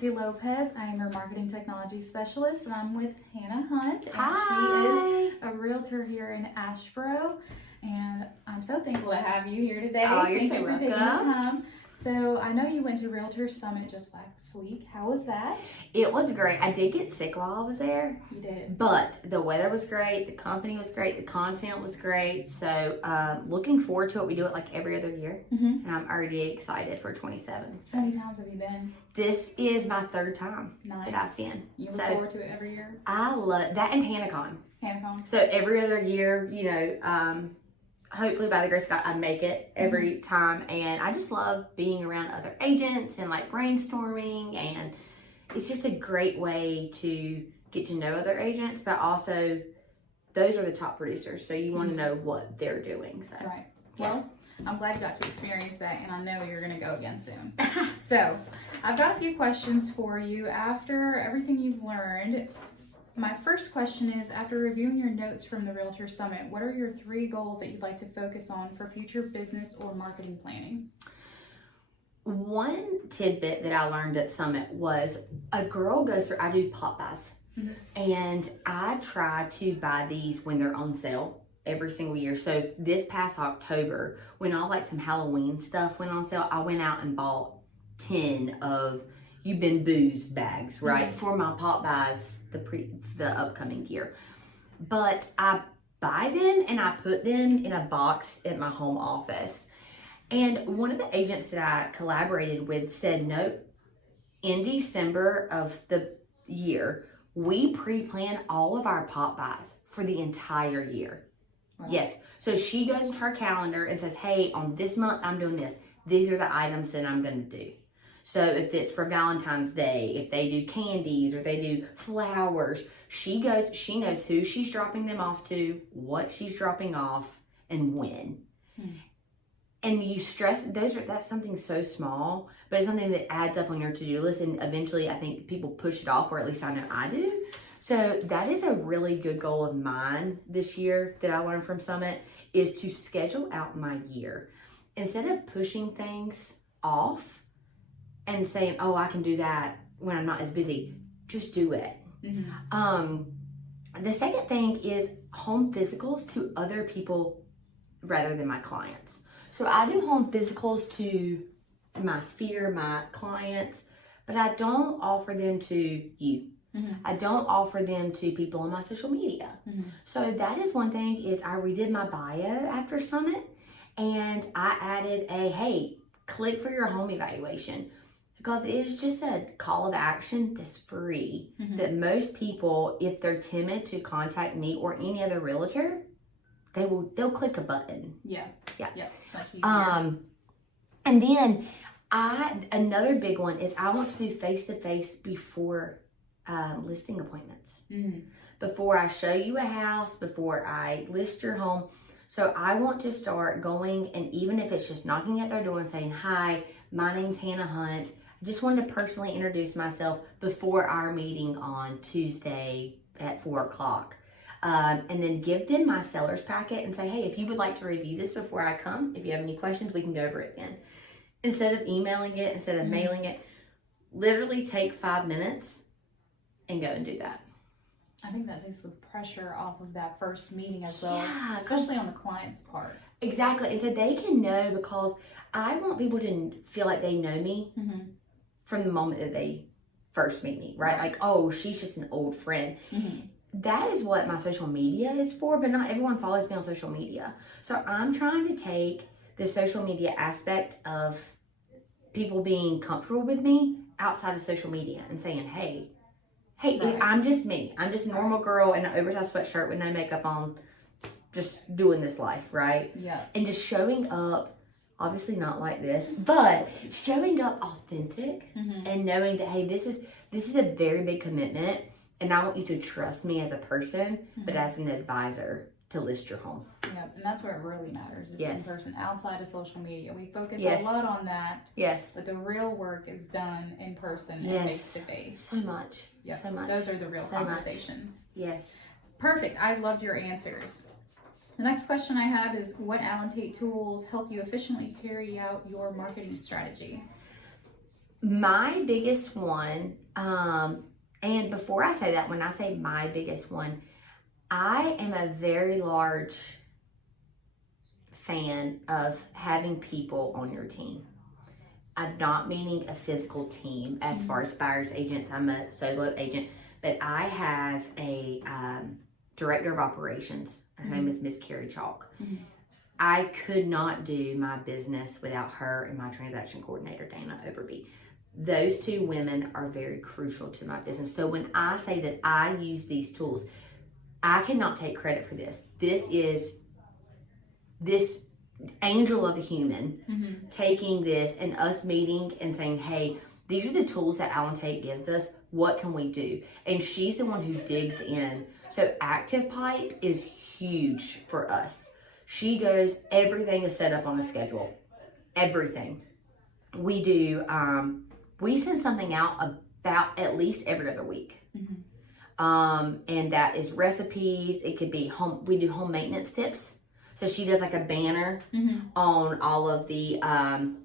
Nancy Lopez. I am your marketing technology specialist, and I'm with Hannah Hunt. And Hi. She is a realtor here in Asheboro, and I'm so thankful to have you here today. Oh, you're Thank so you for taking the welcome. time. So I know you went to Realtor Summit just last week. How was that? It was great. I did get sick while I was there, You did. but the weather was great, the company was great, the content was great. So looking forward to it. We do it like every other year, and I'm already excited for 27. How many times have you been? This is my third time Nice. that I've been. You look forward to it every year? I love that, and HannahCon. HannahCon. So every other year, hopefully by the grace of God, I make it every time. And I just love being around other agents and like brainstorming. And it's just a great way to get to know other agents, but also those are the top producers. So you want to know what they're doing. So, right. Well, I'm glad you got to experience that, and I know you're going to go again soon. So I've got a few questions for you after everything you've learned. My first question is, after reviewing your notes from the Realtor Summit, what are your 3 goals that you'd like to focus on for future business or marketing planning? One tidbit that I learned at Summit was a girl goes through, I do pop buys, and I try to buy these when they're on sale every single year. So this past October, when all like some Halloween stuff went on sale, I went out and bought 10 of You've Been Boozed bags, right? For my pop buys the upcoming year. But I buy them and I put them in a box at my home office. And one of the agents that I collaborated with said, nope, in December of the year, we pre-plan all of our pop buys for the entire year. Wow. Yes. So she goes in her calendar and says, hey, on this month, I'm doing this. These are the items that I'm going to do. So if it's for Valentine's Day, if they do candies or they do flowers, she knows who she's dropping them off to, what she's dropping off, and when. And you stress, that's something so small, but it's something that adds up on your to-do list, and eventually I think people push it off, or at least I know I do. So that is a really good goal of mine this year that I learned from Summit, is to schedule out my year. Instead of pushing things off and saying, oh, I can do that when I'm not as busy, just do it. The second thing is home physicals to other people rather than my clients. So I do home physicals to my sphere, my clients, but I don't offer them to you. I don't offer them to people on my social media. So that is one thing, is I redid my bio after Summit, and I added hey, click for your home evaluation. Because it is just a call of action that's free, that most people, if they're timid to contact me or any other realtor, they'll click a button. Yeah. It's much easier. And then another big one is I want to do face-to-face before listing appointments. Before I show you a house, before I list your home. So I want to start going, and even if it's just knocking at their door and saying, hi, my name's Hannah Hunt. I just wanted to personally introduce myself before our meeting on Tuesday at 4 o'clock. And then give them my seller's packet and say, hey, if you would like to review this before I come, if you have any questions, we can go over it then. Instead of emailing it, instead of mailing it, literally take 5 minutes and go and do that. I think that takes the pressure off of that first meeting as well, especially on the client's part. Exactly. And so they can know, because I want people to feel like they know me from the moment that they first meet me, right? Like, oh, she's just an old friend. That is what my social media is for, but not everyone follows me on social media. So I'm trying to take the social media aspect of people being comfortable with me outside of social media and saying, hey, I'm just me. I'm just a normal girl in an oversized sweatshirt with no makeup on, just doing this life, right? Yeah. And just showing up, obviously not like this, but showing up authentic and knowing that, hey, this is a very big commitment, and I want you to trust me as a person, but as an advisor to list your home. Yeah, and that's where it really matters, is in person, outside of social media. We focus Yes. a lot on that. Yes. But the real work is done in person and face to face. So much. Yep. So much. Those are the real So conversations. Much. Yes. Perfect. I loved your answers. The next question I have is, what Allen Tate tools help you efficiently carry out your marketing strategy? My biggest one, and before I say that, when I say my biggest one, I am a very large fan of having people on your team. I'm not meaning a physical team as far as buyer's agents. I'm a solo agent, but I have a director of operations. Her name is Miss Carrie Chalk. I could not do my business without her and my transaction coordinator, Dana Overby. Those two women are very crucial to my business. So when I say that I use these tools, I cannot take credit for this. This is this angel of a human taking this and us meeting and saying, hey, these are the tools that Alan Tate gives us. What can we do? And she's the one who digs in. So Active Pipe is huge for us. She goes, everything is set up on a schedule. Everything. We do, we send something out about at least every other week. And that is recipes. It could be we do home maintenance tips. So she does like a banner on all of the,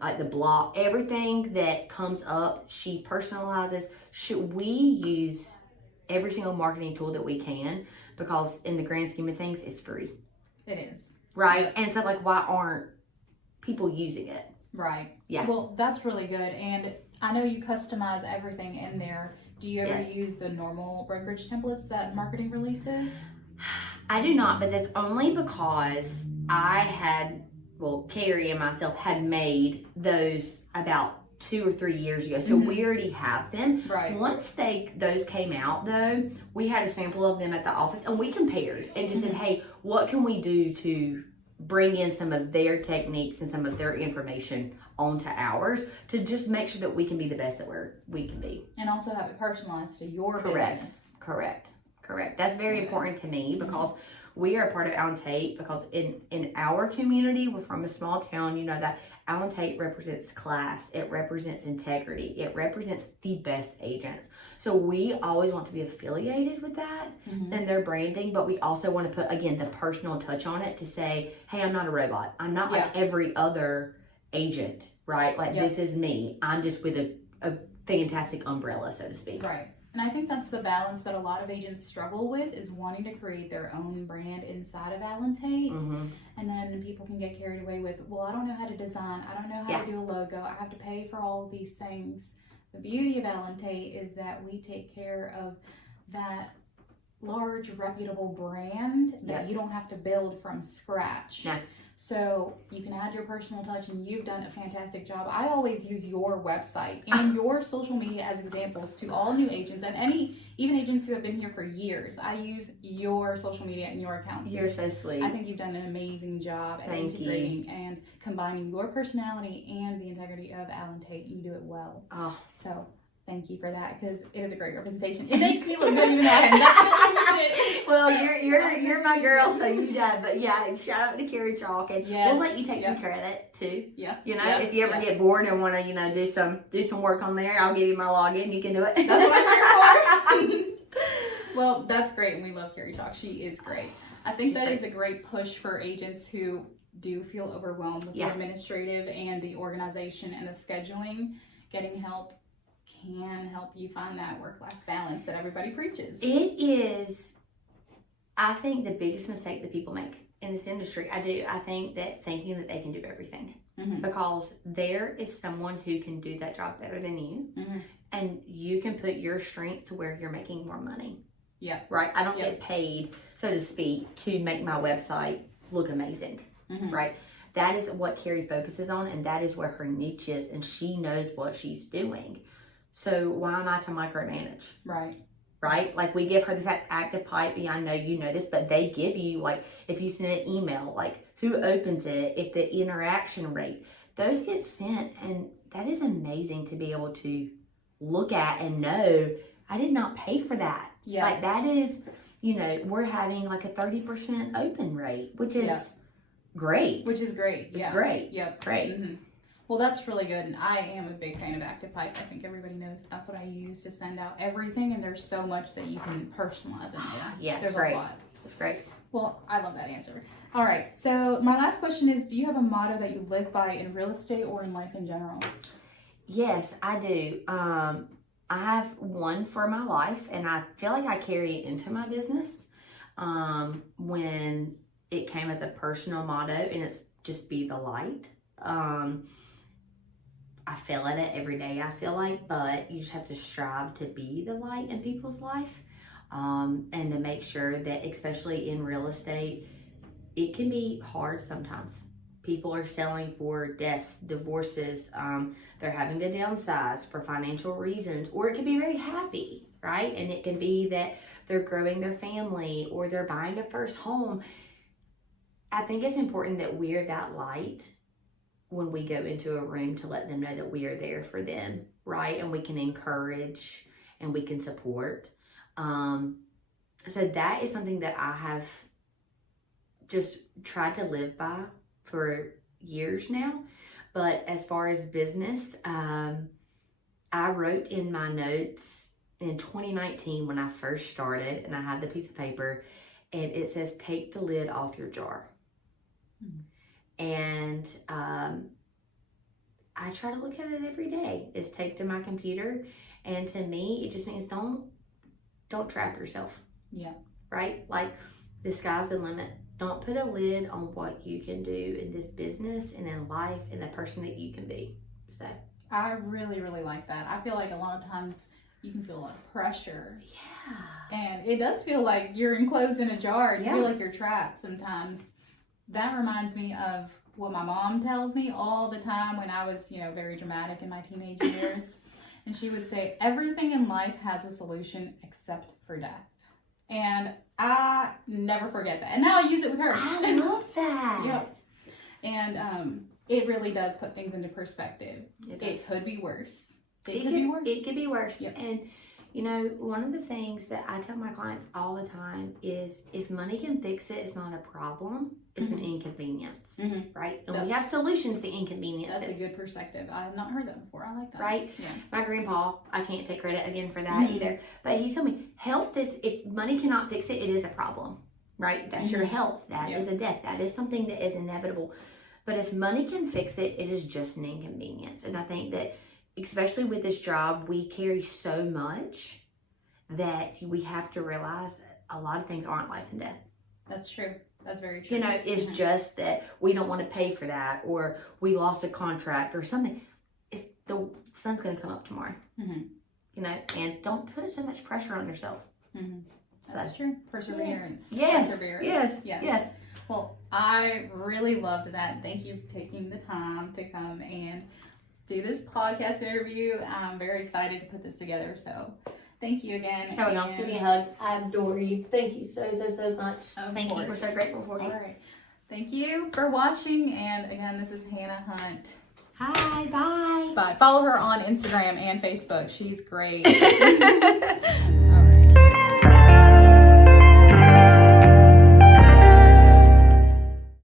like the blog, everything that comes up, she personalizes. We use every single marketing tool that we can, because in the grand scheme of things, it's free. It is. Right? Yep. And so like, why aren't people using it? Right. Yeah. Well, that's really good. And I know you customize everything in there. Do you ever use the normal brokerage templates that marketing releases? I do not, but that's only because Carrie and myself had made those about 2 or 3 years ago. So we already have them. Right. Once those came out though, we had a sample of them at the office and we compared and just said, hey, what can we do to bring in some of their techniques and some of their information onto ours to just make sure that we can be the best that we can be. And also have it personalized to your business. Correct. That's very important to me, because we are a part of Alan Tate, because in our community, we're from a small town, you know that Alan Tate represents class, it represents integrity, it represents the best agents. So we always want to be affiliated with that and their branding, but we also want to put, again, the personal touch on it to say, hey, I'm not a robot. I'm not like every other agent, right? Like this is me. I'm just with a fantastic umbrella, so to speak. Right. And I think that's the balance that a lot of agents struggle with, is wanting to create their own brand inside of Alan Tate. And then people can get carried away with, well, I don't know how to design. I don't know how to do a logo. I have to pay for all of these things. The beauty of Alan Tate is that we take care of that large, reputable brand that you don't have to build from scratch. No. So you can add your personal touch, and you've done a fantastic job. I always use your website and your social media as examples to all new agents and even agents who have been here for years. I use your social media and your accounts. You're so sweet. I think you've done an amazing job at integrating and combining your personality and the integrity of Alan Tate. You do it well. So thank you for that, because it is a great representation. It makes me look good, even though I hadn't it. Well, you're my girl, so you done. But yeah, shout out to Carrie Chalk, and we'll let you take some credit too. Yeah. You know, if you ever get bored and want to, do some work on there, I'll give you my login. You can do it. That's what I'm here for. Well, that's great, and we love Carrie Chalk. She is great. I think that is a great push for agents who do feel overwhelmed with the administrative and the organization and the scheduling. Getting help can help you find that work-life balance that everybody preaches. It is, I think, the biggest mistake that people make in this industry. I think that thinking that they can do everything, because there is someone who can do that job better than you, and you can put your strengths to where you're making more money. Yeah. Right? I don't get paid, so to speak, to make my website look amazing. Right? That is what Carrie focuses on, and that is where her niche is, and she knows what she's doing. So why am I to micromanage? Right? Like, we give her this Active Pipe, and I know you know this, but they give you, like, if you send an email, like, who opens it, if the interaction rate, those get sent, and that is amazing to be able to look at and know, I did not pay for that. Yeah. Like, that is, we're having like a 30% open rate, which is great. Which is great. It's great. Yep. Great. Well, that's really good, and I am a big fan of Active Pipe. I think everybody knows that's what I use to send out everything, and there's so much that you can personalize in there. Yeah, there's great. a lot. It's great. Well, I love that answer. All right, so my last question is, do you have a motto that you live by in real estate or in life in general? Yes, I do. I have one for my life, and I feel like I carry it into my business. When it came as a personal motto, and it's just be the light. I feel at it every day, I feel like, but you just have to strive to be the light in people's life. And to make sure that, especially in real estate, it can be hard sometimes. People are selling for deaths, divorces, they're having to downsize for financial reasons, or it can be very happy, right? And it can be that they're growing their family or they're buying a first home. I think it's important that we're that light when we go into a room to let them know that we are there for them, right? And we can encourage and we can support. So that is something that I have just tried to live by for years now. But as far as business, I wrote in my notes in 2019 when I first started, and I had the piece of paper, and it says, take the lid off your jar. And I try to look at it every day. It's taped to my computer, and to me, it just means don't trap yourself. Yeah. Right? Like, the sky's the limit. Don't put a lid on what you can do in this business and in life and the person that you can be. So I really, really like that. I feel like a lot of times you can feel a lot of pressure. Yeah. And it does feel like you're enclosed in a jar. You Yeah. feel like you're trapped sometimes. That reminds me of what my mom tells me all the time when I was, very dramatic in my teenage years. And she would say, everything in life has a solution except for death. And I never forget that. And now I use it with her. I love that. Yep. And it really does put things into perspective. It could be worse. It could be worse. It could be worse. Yep. And one of the things that I tell my clients all the time is, if money can fix it, it's not a problem. It's an inconvenience, right? And we have solutions to inconveniences. That's a good perspective. I have not heard that before. I like that. Right? Yeah. My grandpa, I can't take credit again for that either, but he told me, if money cannot fix it, it is a problem, right? That's your health. That is a death. That is something that is inevitable. But if money can fix it, it is just an inconvenience. And I think that, especially with this job, we carry so much that we have to realize a lot of things aren't life and death. That's true. That's very true. It's just that we don't want to pay for that, or we lost a contract or something. It's the sun's going to come up tomorrow. And don't put so much pressure on yourself. That's true. Perseverance. Yes. Perseverance. Yes. Well, I really loved that. Thank you for taking the time to come and do this podcast interview. I'm very excited to put this together. So thank you again. So y'all give me a hug. I adore you. Thank you so much. Thank you. We're so grateful for you. All right. Thank you for watching. And again, this is Hannah Hunt. Hi. Bye. Bye. Follow her on Instagram and Facebook. She's great.